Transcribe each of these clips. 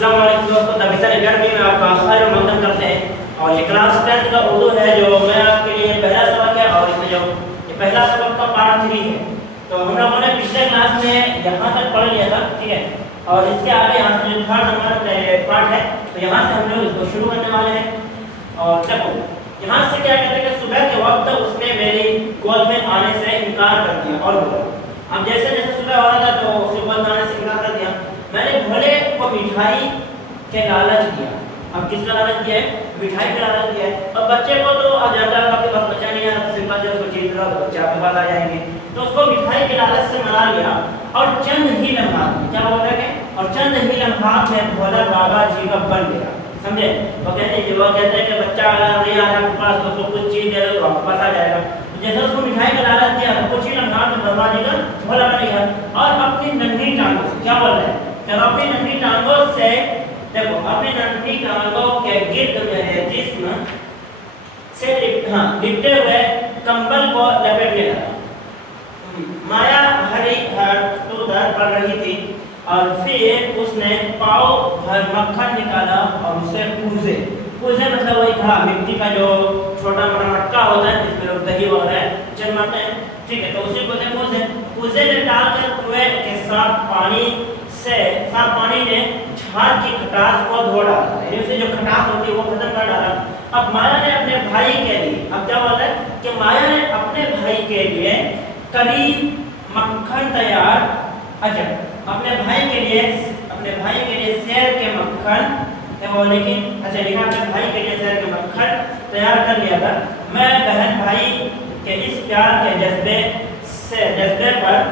السلام علیکم دوستوں، دبستان اکیڈمی میں آپ کا خیر مقدم کرتے ہیں اور یہ کلاس 10 کا اردو ہے جو میں آپ کے لیے پہلا سبق ہے اور اس میں جو یہ پہلا سبق کا پارٹ 3 ہے. تو ہم لوگوں نے پچھلے کلاس میں یہاں تک پڑھ لیا تھا، ٹھیک ہے، اور اس کے آگے یہاں سے جو تھرڈ نمبر پارٹ ہے تو یہاں سے ہم لوگ اس کو شروع کرنے والے ہیں. اور دیکھو یہاں سے کیا کہتے ہیں کہ صبح کے وقت اس نے میری گود میں آنے سے انکار کر دیا اور بولا. اب جیسے جیسے صبح ہو رہا تھا تو اسے گود میں آنے سے انکار کر دیا. میں نے بھولے کو مٹھائی کے لالچ دیا. اب کس کا لالچ دیا ہے؟ مٹھائی کا لالچ دیا ہے. اور بچے کو تو اب جب تک آپ کے پاس بچہ نہیں ہے سمپل سے اس کو چیز دو تو بچہ آپ کے پاس آ جائیں گے. تو اس کو مٹھائی کے لالچ سے منا لیا اور چند ہی لمحات میں کیا بول رہے ہیں اور چند ہی لمحات میں بھولا بابا جی کا بن گیا. سمجھے؟ وہ کہتے ہیں کہ بچہ اگر نہیں آ رہا آپ کے پاس تو اس کو کچھ چیز دے دو تو آپ کے پاس آ جائے گا. جیسے اس کو مٹھائی کا لالچ دیا تو کچھ ہی لمحات میں بابا جی کا بھولا بن گیا. اور اپنی ننھی ٹانگوں سے کیا بول رہے ہیں کہ اپنی ننھی ٹانگوں سے دیکھو اپنی ننھی ٹانگوں کے گرد میرے جسم سے لپٹے ہوئے کمبل کو لپیٹنے لگا. مایا ہری تو در پڑ رہی تھی اور پھر اس نے پاؤ بھر مکھن نکالا اور اسے کوزے مطلب وہی تھا مٹی کا جو چھوٹا موٹا مٹکا ہوتا ہے جس میں لوگ دہی وغیرہ جماتے ہیں، ٹھیک ہے، تو اسی کو کوزے میں ڈال کر کنویں کے صاف پانی نے جھاگ کی کھٹاس کو دھو ڈالا، یعنی اسے جو کھٹاس ہوتی ہے وہ ختم کر ڈالا. اب مایا نے اپنے بھائی کے لیے اب کیا بول رہا ہے کہ مایا نے اپنے بھائی کے لیے کریم مکھن تیار اپنے بھائی کے لیے سیر کے مکھن لیکن لکھا اپنے بھائی کے لیے سیر کے مکھن تیار کر لیا تھا. میں بہن بھائی کے اس پیار کے جذبے پر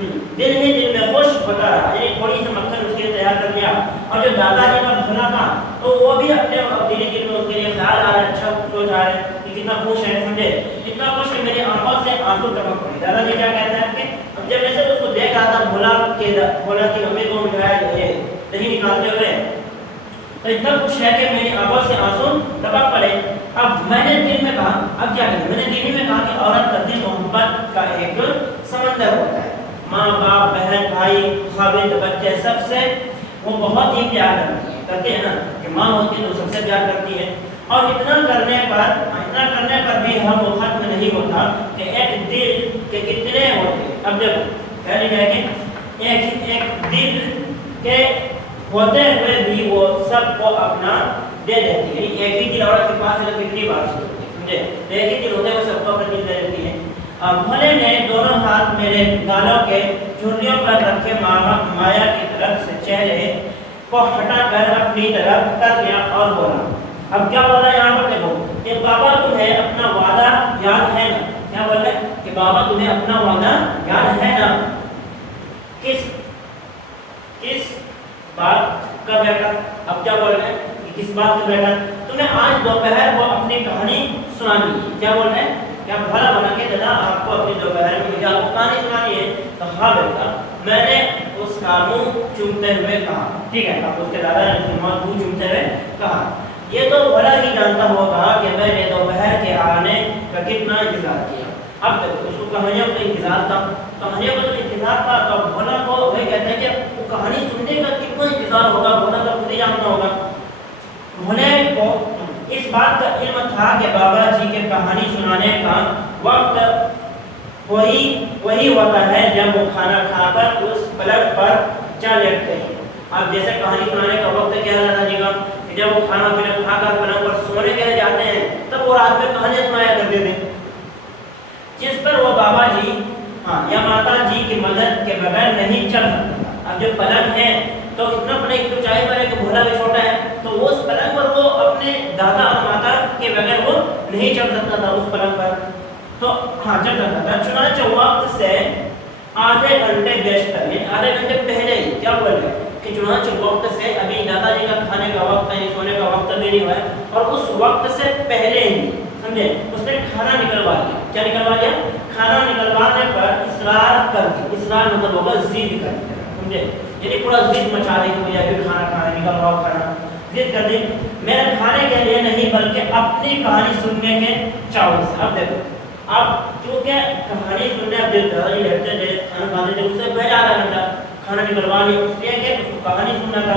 دل ہی دل میں خوش ہوتا رہا، یعنی تھوڑی سی مکھن اس کے لیے تیار کر لیا. اور جو دادا جی کا بھولا تھا تو وہ بھی اپنے دل دل میں اس کے لیے خیال آ رہا ہے، اچھا سوچ آ رہا ہے کہ کتنا خوش ہے. سمجھے؟ اتنا خوش کہ میری آنکھوں سے آنسو ٹپک پڑے. دادا جی کیا کہتے ہیں کہ اب جب ایسے اس کو دیکھ رہا تھا بھولا کی ممی کو مٹھائی دہی نکالتے ہوئے تو اتنا خوش ہے کہ میری آنکھوں سے آنسو ٹپک پڑے. اب میں نے دل میں کہا اب کیا کریں، میں نے دل میں کہا کہ عورت کا دل محبت کا ایک سمندر ہوتا ہے. ماں باپ بہن بھائی خاوند بچے سب سے وہ بہت ہی پیار کرتے ہیں نا کہ ماں ہوتی ہے تو سب سے پیار کرتی ہے. اور اتنا کرنے پر بھی ہم وہ ختم نہیں ہوتا کہ ایک دل کے کتنے ہوتے ہیں. اب دیکھو پہلی ہے کہ ایک دل کے ہوتے ہوئے بھی وہ سب کو اپنا دے دیتی ہے. یعنی ایک ہی دل عورت کے پاس ہے تو کتنی بات ہوتی ہے. سمجھے؟ ایک ہی دل ہوتے ہوئے سب کو اپنا دل دے دیتی ہے. بھولے نے دونوں ہاتھ میرے گالوں کے جھرریوں پر رکھے مایا کی طرف سے چہرے کو ہٹا کر اپنی طرف کر دیا اور بولا. اب کیا بولا یہاں پر دیکھو کہ بابا تمہیں اپنا وعدہ یاد ہے نا. کیا بول رہے کہ بابا تمہیں اپنا وعدہ یاد ہے نا. کس بات کا بیٹا؟ اب کیا بول رہے ہیں کہ کس بات کا بیٹا؟ تمہیں آج دوپہر کو اپنی کہانی سنانی ہے. کیا بول رہے ہیں؟ کیا بھلا بنا کے دادا آپ کو اپنی دوپہر میں مجھے آپ کو کہانی سنانی ہے؟ تو ہاں بیٹا، میں نے اس کا منہ چومتے ہوئے کہا. ٹھیک ہے، اب اس کے دادا نے اس کا منہ چومتے ہوئے کہا یہ تو بھلا ہی جانتا ہوگا کہ میں نے دوپہر کے آنے کا کتنا انتظار کیا. اب اس کو کہانیوں کا انتظار تھا، تو بھولا کو وہی کہتے ہیں کہ وہ کہانی سننے کا کتنا انتظار ہوگا بھولا تو خود ہی جاننا ہوگا. بھولے کو اس بات کا علم تھا کہ بابا جی کے کہانی سنانے کا وقت وہی ہوتا ہے جب وہ کھانا کھا کر اس پلنگ پر جا لیٹتے ہیں. اب جیسے کہانی سنانے کا وقت کیا ہے دادا جی کا کہ جب وہ کھانا پینا کھا کر پلنگ پر سونے کے لیے جاتے ہیں تب وہ رات میں کہانیاں سنایا کرتے تھے جس پر وہ بابا جی یا ماتا جی کی مدد کے بغیر نہیں چل سکتا. اب جو پلنگ ہے تو اتنا بڑے اونچائی پر ہے کہ بھولا بھی چھوٹا ہے تو وہ اس پلنگ پر وہ اپنے دادا اور ماتا کے بغیر وہ نہیں چل سکتا تھا اس پلنگ پر. تو چل سکتا تھا. چنانچہ وقت سے آدھے گھنٹے بیشتر آدھے گھنٹے پہلے ہی کیا بول رہے کہ چنانچہ وقت سے ابھی دادا جی کا کھانے کا وقت ہے سونے کا وقت بھی نہیں ہوا ہے اور اس وقت سے پہلے ہی سمجھے اس نے کھانا نکلوا لیا. کیا نکلوا لیا؟ کھانا نکلوانے پر اصرار مطلب ہوگا ضد کر دیا. سمجھے؟ یعنی پورا ضد مچا دی کہ مجھے ابھی کھانا نکلواؤ. کھانا ضد کر دی میرے کھانے کے لیے نہیں بلکہ اپنی کہانی سننے کے چاول سے. اب دیکھو اب کیونکہ کہانی سننے اب دادا جی لیٹتے تھے کھانا کھاتے تھے اس سے پہلے آدھا گھنٹہ کھانا نکلوا لیا اس لیے کہ اس کو کہانی سننا تھا.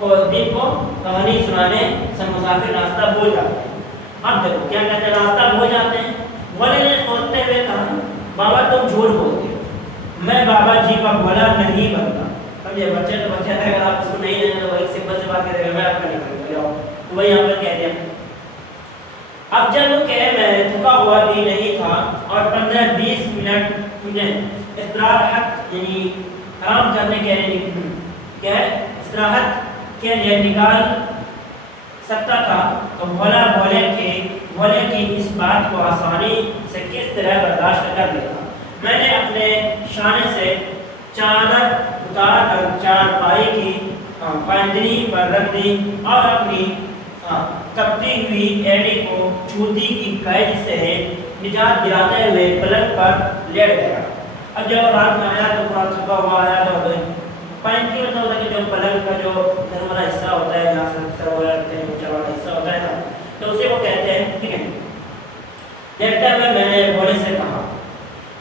دن کو کہانی سنانے سے مسافر راستہ بھول جاتے ہیں۔ اب دیکھو کیا کہتے ہیں، راستہ بھول جاتے ہیں۔ بھولے نے سوچتے ہوئے کہا بابا تم جھوٹ بولتے ہو، میں بابا جی کا بھولا نہیں بنتا۔ سمجھے، بچے تو بچے ہے، اگر آپ اس کو نہیں دیں تو وہی سمپل سے بات کرے گا، میں آپ کا نہیں کروں گا، تو وہی یہاں پر کہہ دیا۔ اب جب کہ میں تھکا ہوا بھی نہیں تھا اور 15-20 منٹ سمجھے استراحت یعنی آرام کرنے کے لیے کیا ہے استراحت کے لیے نکال سکتا تھا، تو بھولا بھولے کی اس بات کو آسانی سے کس طرح برداشت کر لیا۔ میں نے اپنے شانے سے چادر اتار کر چارپائی کی پائندری پر رکھ دی اور اپنی تپتی ہوئی ایڑی کو چوٹی کی قید سے نجات دلاتے ہوئے پلنگ پر لیٹ گیا۔ اب جب رات میں آیا تو تھوڑا تھکا ہوا آیا تو پائندری مطلب ہوتا ہے کہ جو پلنگ کا جو گھر والا حصہ ہوتا ہے جہاں سے سر وغیرہ رکھتے ہیں اونچا والا حصہ ہوتا ہے نا، تو اسے وہ کہتے ہیں، ٹھیک ہے۔ لیٹتے ہوئے میں نے بھولے سے کہا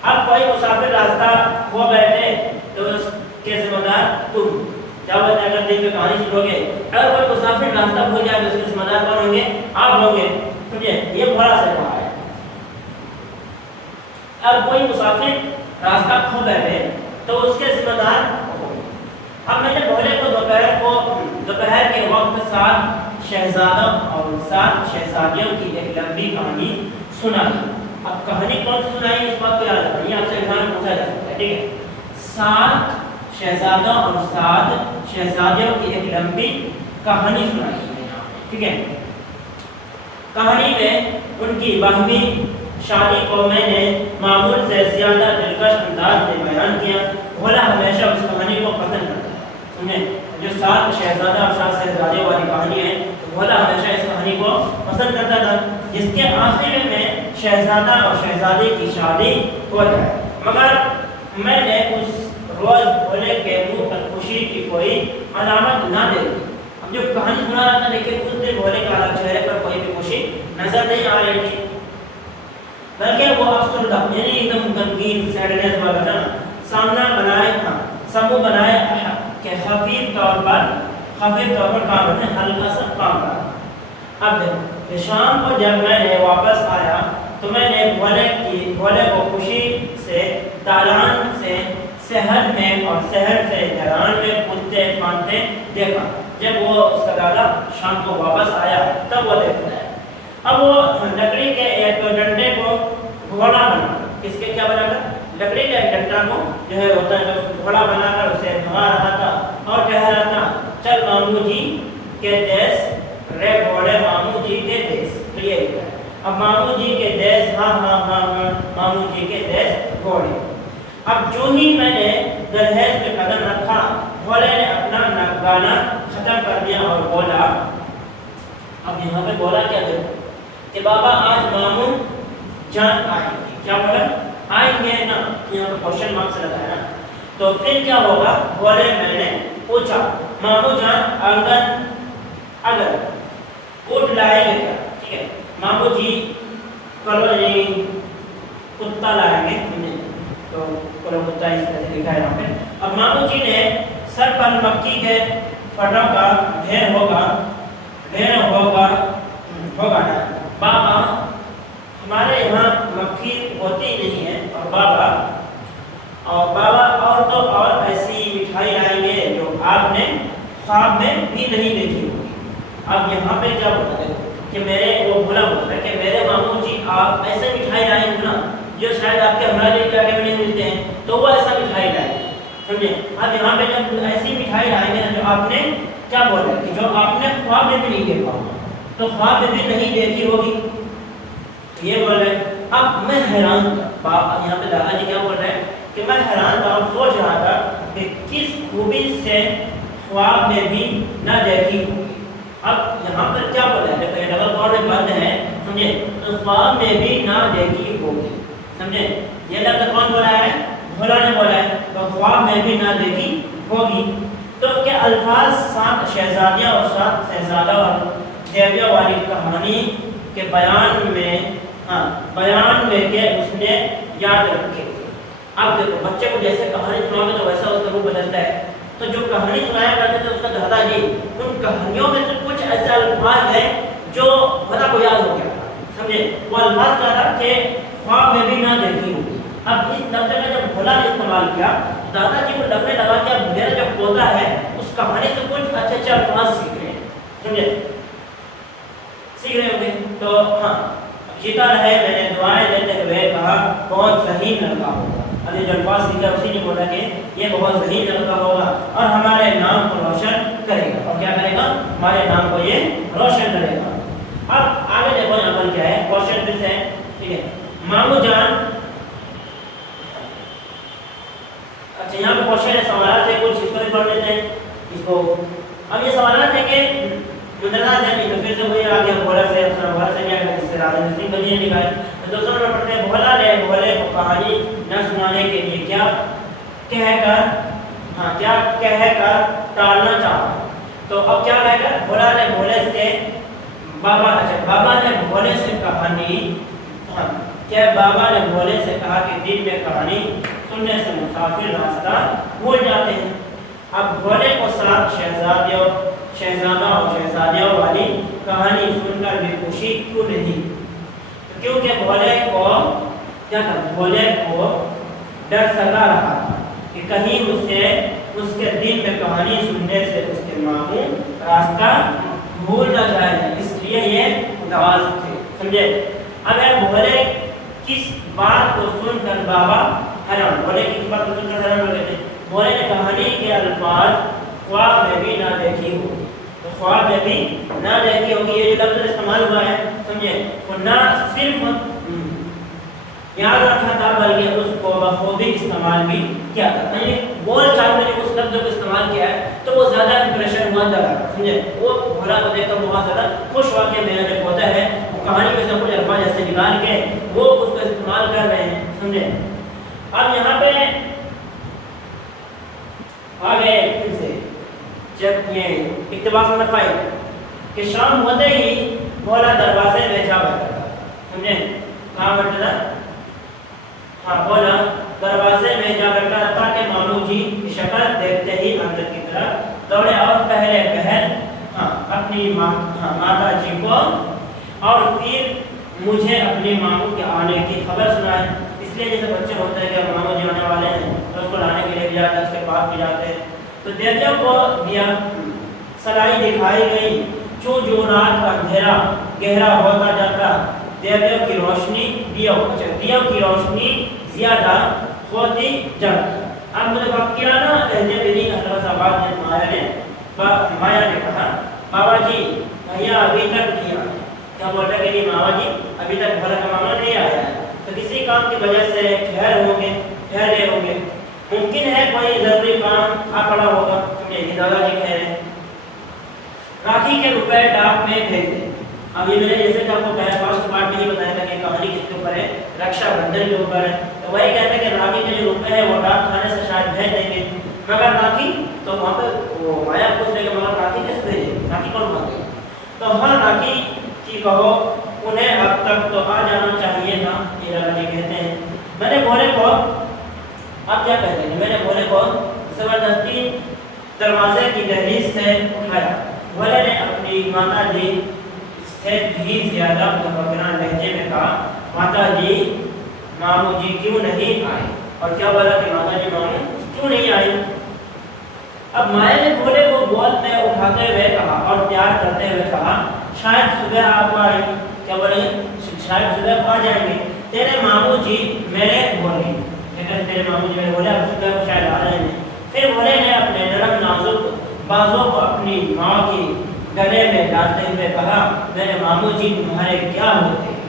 اب کوئی مسافر راستہ کھو بیٹھے تو اس کے ذمہ دار تم، کیا ہوتا ہے اگر دن میں کہانی سنو گے، اگر کوئی مسافر راستہ بھول جائے تو اس کے ذمہ دار کون ہوں گے؟ آپ ہوں گے، سمجھے، یہ بھولا سے کہا ہے۔ اب کوئی مسافر راستہ کھو بیٹھے تو اس کے ذمہ دار ہوں گے۔ اب میں نے بھولے کو دوپہر کے وقت 7 شہزادوں اور 7 شہزادیوں کی ایک لمبی کہانی سنائی۔ اب کہانی کون سی سنائی اس بات کو یاد رکھنا، یہ آپ سے ایگزام میں پوچھا جا سکتا ہے، ٹھیک ہے۔ 7 شہزادوں اور 7 شہزادیوں کی ایک لمبی کہانی سنائی ہے یہاں پہ، ٹھیک ہے۔ کہانی میں ان کی باہمی شادی کو میں نے معمول سے زیادہ دلکش انداز میں بیان کیا۔ بھولا ہمیشہ اس کہانی کو پسند کرتا ہے، سنیں جو 7 شہزادہ اور 7 شہزادیوں والی کہانی ہے، بھولا ہمیشہ اس کہانی کو پسند کرتا تھا جس کے آخر میں شہزادہ اور شہزادی کی شادی ہو جائے، مگر میں نے اس روز بھولے کے منہ پر خوشی کی کوئی علامت نہ دیکھی۔ اب جو کہانی سنا رہا تھا لیکن اس دن بھولے کا چہرے پر کوئی بھی خوشی نظر نہیں آ رہی تھی، بلکہ وہ افسردہ یعنی ایک دم غمگین سیڈنس والا تھا، سامنا بنائے سمو بنائے کہ خفیف طور پر کام کرنے ہلکا سا کام کرا۔ اب دیکھو شام کو جب میں نے واپس آیا تو میں نے بھولے کو خوشی سے دالان سے شہر میں اور شہر سے دالان میں کودتے پھاندتے دیکھا۔ جب وہ اس کا دادا شام کو واپس آیا تب وہ دیکھتا ہے، اب وہ لکڑی کے ایک ڈنڈے کو گھوڑا بنا، کس کے کیا بنا کر لکڑی کے ایک ڈنڈا کو جو ہے ہوتا ہے گھوڑا بنا کر اسے بھگا رہا تھا اور کہہ رہا تھا چل ماموں جی کے دیس رے گھوڑے ماموں جی کے دیس، تو یہ ہے اب ماموں جی کے دیس، ہاں ہاں ہاں ہاں ماموں جی کے دیس گھوڑے۔ اب جو ہی میں نے دہلیز پہ قدم رکھا بھولے نے اپنا گانا ختم کر دیا اور بولا، اب یہاں پہ بولا کیا دیکھو کہ بابا آج ماموں جان آئیں گے، کیا بولا آئیں گے نا، یہاں پہ کوشچن مارک سے لگا ہے نا، تو پھر کیا ہوگا؟ بولے میں نے پوچھا ماموں جان اگر اٹھ لائیں گے کیا، ٹھیک ہے، ماموں جی کلو نہیں کتا لائیں گے، تو کلو کتا اس طرح سے لکھا ہے یہاں پہ۔ اب ماموں جی نے سر پر مکھی کے پھٹوں کا ڈھیر ہوگا نا بابا، ہمارے یہاں مکھی ہوتی نہیں ہے، اور بابا اور تو اور ایسی مٹھائی لائیں گے جو آپ نے خواب میں بھی نہیں دیکھی ہوگی۔ اب یہاں پہ کیا بتا ہے کہ میرے وہ بولا ہوتا ہے کہ میرے ماموں جی آپ ایسے مٹھائی لائیں گے نا جو شاید آپ کے ہمارے علاقے میں نہیں ملتے ہیں، تو وہ ایسا مٹھائی لائیں گے، سمجھے۔ اب یہاں پہ جب ایسی مٹھائی لائیں گے نا جو آپ نے کیا بولا کہ جو آپ نے خواب میں بھی نہیں دیکھا ہوگا، تو خواب میں بھی نہیں دیکھی ہوگی، یہ بول رہے ہیں۔ اب میں حیران تھا، یہاں پہ دادا جی کیا بول رہے ہیں کہ میں حیران تھا اور سوچ رہا تھا کہ کس خوبی سے خواب میں بھی نہ دیکھی ہوگی۔ اب یہاں پر کیا بول رہے ہیں کہ ڈبل بورڈ میں بند ہے، سمجھے، تو خواب میں بھی نہ دیکھی ہوگی، سمجھے، یہ لفظ کون بولا ہے؟ بھولا نے بولا ہے، تو خواب میں بھی نہ دیکھی ہوگی۔ تو کیا الفاظ 7 شہزادیاں اور 7 شہزادہ اور دیویوں والی کہانی کے بیان میں کہ اس نے یاد رکھے۔ اب دیکھو بچے کو جیسے کہانی سناؤ گے تو ویسا اس کا روح بدلتا ہے، تو جو کہانی سنایا کرتے تھے اس کا دادا جی، ان کہانیوں میں سے کچھ ایسے الفاظ ہیں جو بھولا کو یاد ہو گیا، سمجھے؟ وہ الفاظ کیا تھا کہ خواب میں بھی نہ دیکھی ہوں۔ اب اس لفظ کا جب بھولا نے استعمال کیا، دادا جی کو لگنے لگا کہ اب میرا جو پوتا ہے اس کہانی سے کچھ اچھے اچھے الفاظ سیکھ رہے ہیں، سمجھے؟ سیکھ رہے ہوں گے۔ تو ہاں جیتا رہے، میں نے دعائیں دیتے ہوئے کہا بہت ذہین لڑکا ہوگا۔ ابھی جو الفاظ سیکھا اسی نے بولا کہ یہ بہت ذہین لڑکا ہوگا اور ہمارے نام کو روشن کرے گا۔ اور کیا کرے گا؟ ہمارے نام کو یہ روشن کرے گا۔ اب آگے دیکھو یہاں پر کیا ہے، کوشچن پھر سے، ٹھیک ہے؟ مامو جان، اچھا یہاں پہ کوشچن ہے، سوالات ہے کچھ، اس کو بھی پڑھ لیتے ہیں اس کو۔ اب یہ سوالات ہے کہ مدرسہ سے پھر سے وہی آگے بولا سے بولا سے کیا اس سے راجن سنگھ بنی نے لکھا ہے۔ تو دوسروں میں پڑھتے ہیں، بھولا نے بھولے کو کہانی نہ سنانے کے لیے کیا کہہ کر ٹالنا چاہا۔ تو اب کیا کہہ کر، بھولا نے بھولے سے بابا نے بھولے سے کہانی، کیا بابا نے بھولے سے کہا کہ دن میں کہانی سننے سے مسافر راستہ بھول جاتے ہیں۔ اب بھولے کو ساتھ شہزادہ اور شہزادیوں والی کہانی سن کر بھی خوشی کیوں نہیں؟ کیونکہ بھولے کو ڈر ستا رہا تھا کہ کہیں اس کے دل میں کہانی سننے سے اس کے ماموں راستہ بھول نہ جائے، اس لیے یہ متواز تھے، سمجھے؟ اگر بھولے کس بات کو سن کر بابا حیران، بھولے کس بات کو سن کر حیران ہو گئے تھے؟ بھولے نے کہانی کے الفاظ خواب میں بھی نہ دیکھی ہو، تو خواب میں بھی نہ دیکھی ہوگی، یہ جو لفظ استعمال ہوا ہے، سمجھے؟ وہ نہ صرف یاد رکھا تھا بلکہ اس کو بخوبی استعمال بھی کیا تھا، یعنی بول چال میں اس لفظ کو استعمال کیا ہے تو وہ زیادہ امپریشن ہوا تھا، سمجھے؟ وہ بھولا کو دیکھ کر بہت زیادہ خوش ہوا کہ میرا جو پوتا ہے وہ کہانی میں سے کچھ الفاظ ایسے نکال کے وہ اس کو استعمال کر رہے ہیں، سمجھے؟ اب یہاں پہ آگے پھر سے جب یہ اقتباس نمبر 5 کہ شام ہوتے ہی بھولا دروازے میں جا بیٹھا تھا، سمجھے؟ کہاں بیٹھا تھا؟ ہاں بھولا دروازے میں جا بیٹھا تھا کہ ماموں جی کی شکل دیکھتے ہی اندر کی طرف دوڑے اور پہلے اپنی ماتا جی کو اور پھر مجھے اپنی ماموں کے آنے کی خبر سنائی۔ اس لیے جیسے بچے ہوتے ہیں کہ ماموں جی آنے والے ہیں تو اس کو لانے کے لیے بھی جاتے ہیں، اس کے پاس بھی جاتے ہیں۔ تو دیویوں کو دیا سلائی دکھائی گئی، جو رات کا اندھیرا گہرا ہوتا جاتا، دیویوں کی روشنی دیو کی روشنی زیادہ ہوتی جاتی۔ اب مجھے بات کیا نا لہجے میری حضرت آباد مایا نے کہا بابا جی بھیا ابھی تک نہیں آیا۔ کیا بولتا کہ ماما جی ابھی تک بھولا کا ماما نہیں آیا ہے، تو کسی کام کی وجہ سے ٹھہر گئے ہوں گے، ممکن ہے کوئی ضروری کام آ پڑا ہوگا، یہ دادا جی کہہ رہے ہیں۔ راکھی کے روپے ڈاک میں بھیج دیں۔ اب یہ میں نے جیسے کہ آپ کو فرسٹ پارٹ میں ہی بتایا تھا کہ کہانی کس کے اوپر ہے، رکشا بندھن کے اوپر ہے، تو وہی کہتے ہیں کہ راکھی کے جو روپے ہیں وہ ڈاک خانے سے شاید بھیج دیں گے، مگر راکھی تو وہاں پہ وہ مایا پوچھ رہے کہ مگر راکھی کس بھیجے، راکھی کون مانگے؟ تو ہر راکھی کی کہو انہیں اب تک تو آ جانا چاہیے تھا، یہ دادا جی کہتے ہیں۔ میں نے بھولے کو اب کیا کہتے ہیں، میں نے بھولے کو زبردستی دروازے کی دہلیز سے اٹھایا۔ بھولے نے اپنی ماتا جی سے بھی زیادہ متفکرانہ لہجے میں کہا ماتا جی ماموں جی کیوں نہیں آئے؟ اور کیا بولا کہ ماتا جی ماموں کیوں نہیں آئے؟ اب مایا نے بھولے کو گود میں اٹھاتے ہوئے کہا اور پیار کرتے ہوئے کہا شاید صبح آپ آئیں گے۔ کیا بولے؟ شاید صبح آ جائیں گے، تیرے ماموں جی میرے بولے، لیکن تیرے ماموں جی میرے بولے اب صبح کو شاید آ جائیں گے۔ پھر بھولے نے اپنے نرم نازک بازوں کو اپنی ماں کی گلے میں ڈالتے ہوئے کہا میرے ماموں جی تمہارے کیا ہوتے ہیں؟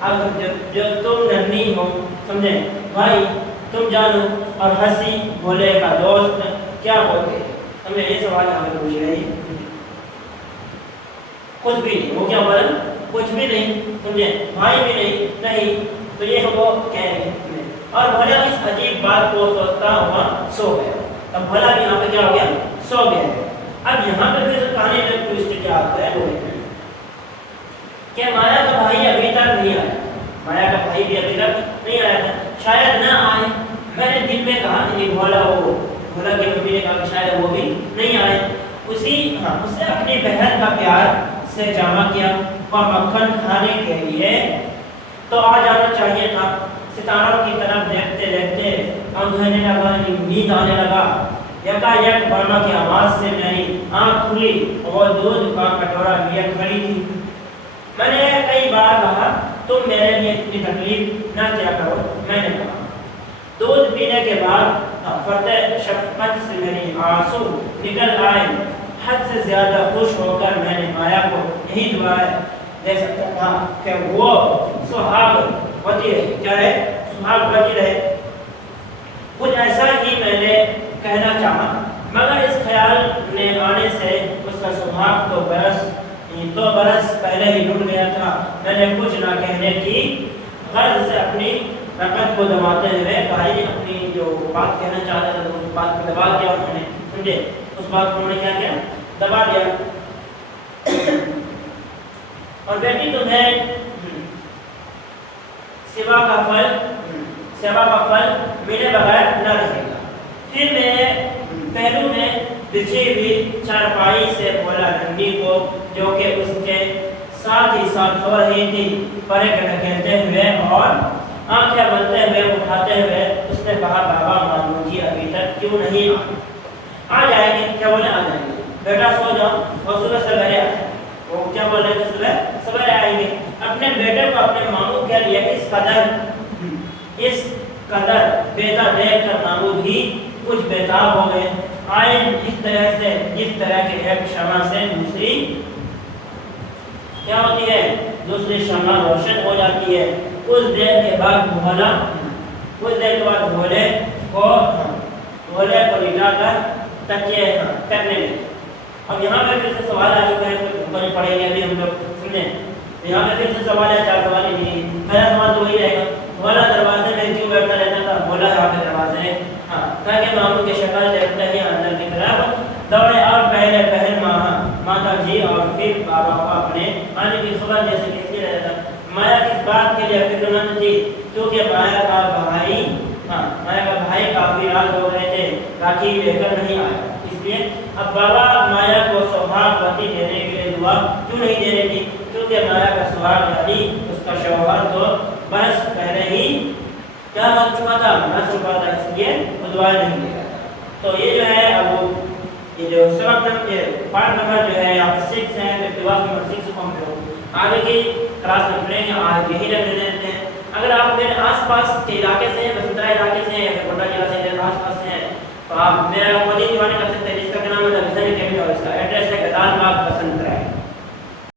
اب جو تم ننھی ہو، سمجھے بھائی تم جانو، اور ہنسی بھولے کا دوست کیا ہوتے ہیں؟ سمجھے یہ سوال ہمیں پوچھ رہے ہیں۔ کچھ بھی نہیں، وہ کیا بولا؟ کچھ بھی نہیں، سمجھے بھائی بھی نہیں، تو یہ وہ کہہ رہے ہیں۔ اور بھولا اس عجیب بات کو سوچتا ہوا سو گیا۔ اب بھولا بھی یہاں پہ کیا ہو گیا؟ سو گیا ہے۔ اب یہاں پہ پھر کہانی میں ٹویسٹ کیا آتا ہے وہ ہے کہ مایا کا بھائی ابھی تک نہیں آیا، مایا کا بھائی بھی ابھی تک نہیں آیا تھا، شاید نہ آئے۔ میں نے دل میں کہا کہ بھولا بولا کہ ممی نے کہا کہ شاید وہ بھی نہیں آئے. اسے اپنی بہن کا پیار سے جمع کیا اور مکھن کھانے کے لیے تو آ جانا چاہیے تھا. ستاروں کی طرف دیکھتے دیکھتے اندھیرے لگا، نیند آنے لگا. یکایک برما کی آواز سے میری آنکھ کھلی اور دودھ کا کٹورا لیے کھڑی تھی. میں نے کئی بار کہا تم میرے لیے اتنی تکلیف نہ کیا کرو. میں نے کہا دودھ پینے کے بعد فتح شفقت سے میری آنسو نکل آئے. حد سے زیادہ خوش ہو کر میں نے مایا کو یہی دعائیں دے سکتا تھا کہ وہ سہاگ وتی رہے. کیا ہے؟ سہاگ وتی رہے. کچھ ایسا ہی میں نے کہنا چاہا، مگر اس خیال نے آنے سے اس کا سہاگ تو 2 برس پہلے ہی ٹوٹ گیا تھا. میں نے کچھ نہ کہنے کی غرض سے اپنی رکعت کو دباتے ہوئے بھائی اپنی جو بات کہنا چاہتے تھے اس بات کو دبا دیا. انہوں نے سمجھے اس بات کو انہوں نے کیا کیا؟ دبا دیا. اور بیٹی تمہیں سوا کا پھل ملے بغیر نہ رہے گا. پھر میں نے پہلو میں بچھی ہوئی چارپائی سے بولا ننی کو جو کہ اس کے ساتھ ہی ساتھ سو رہی تھی. پرے کہتے ہوئے اور آنکھیں بندتے ہوئے اٹھاتے ہوئے اس نے کہا بابا مانو جی ابھی تک کیوں نہیں آ جائیں گے؟ کیا بولے؟ آ جائیں گے. بیٹا سو جاؤ اور صبح سویرے آئیں. وہ کیا بول رہے تھے؟ سویرے آئیں گے. اپنے بیٹے کو اپنے ماموں کے لیے اس قدر بیٹا دیکھ کر ماموں بھی کچھ بےتاب ہو گئے. آئے اس طرح سے جس طرح کے ایک شمع سے دوسری کیا ہوتی ہے؟ دوسری شمع روشن ہو جاتی ہے. کچھ دیر کے بعد بھولے کو لٹا کر تکیے کرنے لگے. اب یہاں پہ پھر سے سوال آ چکا ہے تو پڑھیں گے ابھی ہم لوگ سنیں. یہاں پہ پھر سے سوال ہے، 4 سوال ہی. پہلا سوال تو وہی رہے گا، بولا دروازے میں کیوں بیٹھا رہتا تھا؟ بولا یہاں پہ دروازے تاکہ ماموں کی شکل دیکھتے ہی اندر کی طرف دوڑے اور پہلے پہل ماتا جی اور پھر بابا کو اپنے آنے کی خبر جیسے کہتی رہتا تھا. مایا کس بات کے لیے فکر مند تھی؟ کیونکہ مایا کا بھائی کافی رات ہو گئے تھے، راکھی لے کر نہیں آیا. اس لیے اب بابا مایا کو سہاگ وتی دینے کے لیے دعا کیوں نہیں دے رہی تھی؟ کیونکہ مایا کا سہاگ یعنی اس کا شوہر تو برس پہلے ہی کیا ہو چکا تھا؟ مر چکا تھا. اس لیے وہ دعا نہیں دے رہا تھا. تو یہ جو ہے اب یہ جو سبق پارٹ نمبر جو ہے یہاں پہ 6 ہے. پھر دعا نمبر 6 کو ہم لوگ آگے کی کلاس میں پڑھیں گے. آج یہی رکھ لیتے ہیں. اگر آپ میرے آس پاس کے علاقے سے ہیں، بسنترا علاقے سے ہیں یا پھر کوٹا ضلع سے آس پاس سے ہیں تو آپ میرا کوچنگ جوائن کر سکتے ہیں جس کا نام ہے اور اس کا ایڈریس ہے گدال باغ